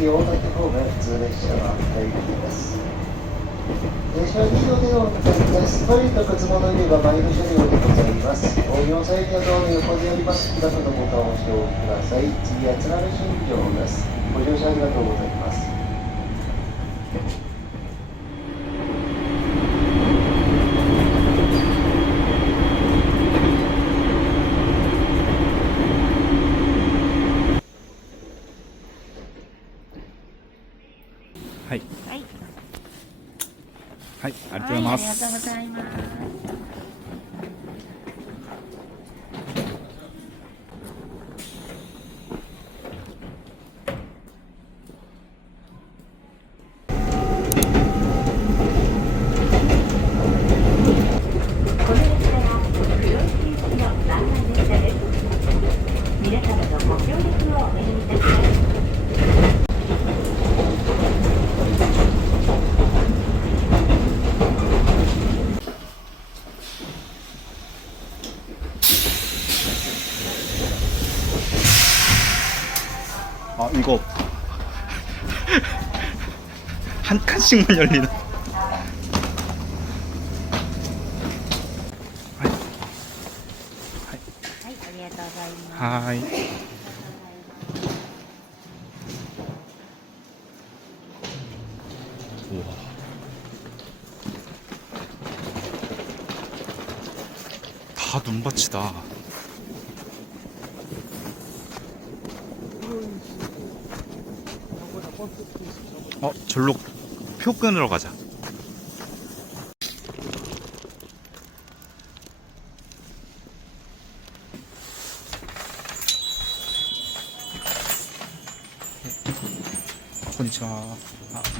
駅大館方面通列車は入ります。列車は2両での運転です。トイレと靴物入れがマイル車両でございます。お利用際にはドアの横にあります左のボタンを押しておいてください。次は津軽新庄です。ご乗車ありがとうございます。はい。はい。はい、ありがとうございます。ありがとうございます。この列車は黒石行きの湾岸列車です。皆様のご協力をお願いいたします。아, 이거 한 칸씩만 열리는. はい、ありがとうございます。はい。우와. 다 눈밭이다. 절로 표 끊으러 가자. konnichiwa.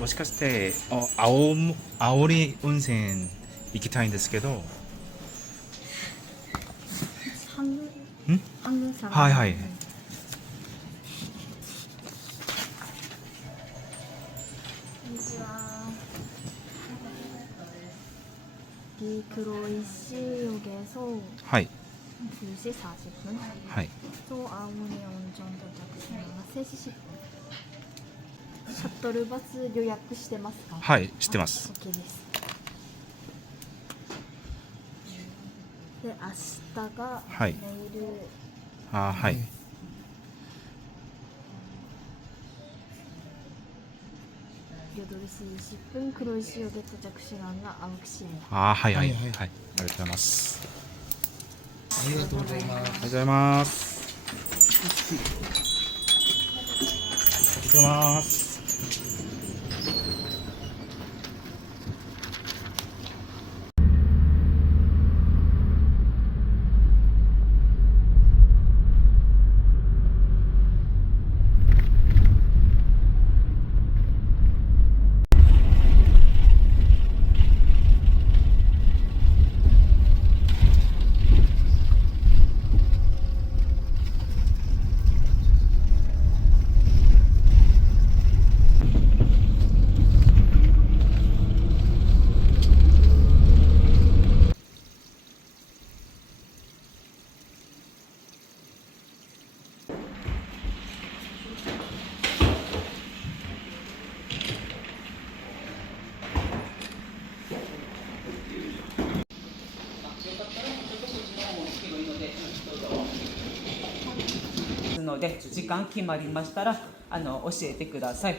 もしかして青森温泉行きたいんですけど。한국 사람. はいはい。이 그로이시역에서 하이. 2시 40분. 하이. 또 아오니 온천 도착 시간은 3시 10분. 셔틀 버스 예약 してますか? はいしてます。 OK です。で、明日がはい。メール。はい。 8시 20분 그로이시역에 도착 시간은 9시예요. 하이.はい 하이. ありがとうございます。ありがとうございます。ありがとうございます。ありがとうございます。ので時間決まりましたら教えてください。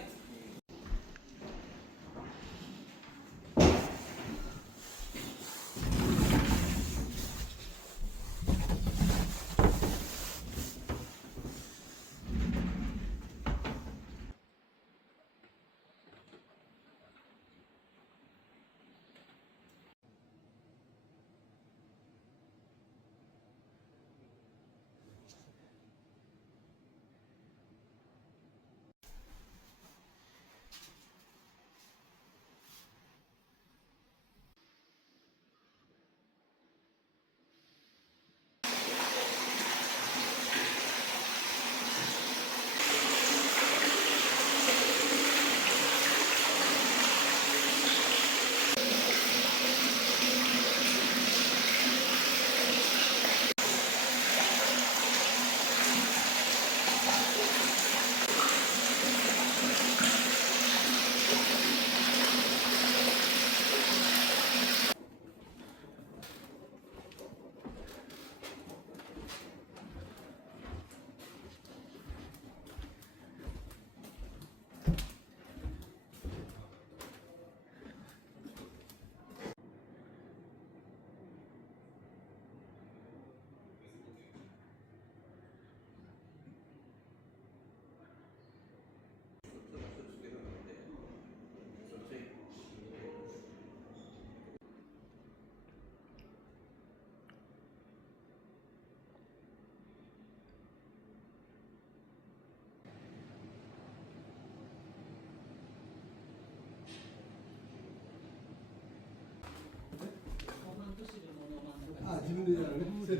お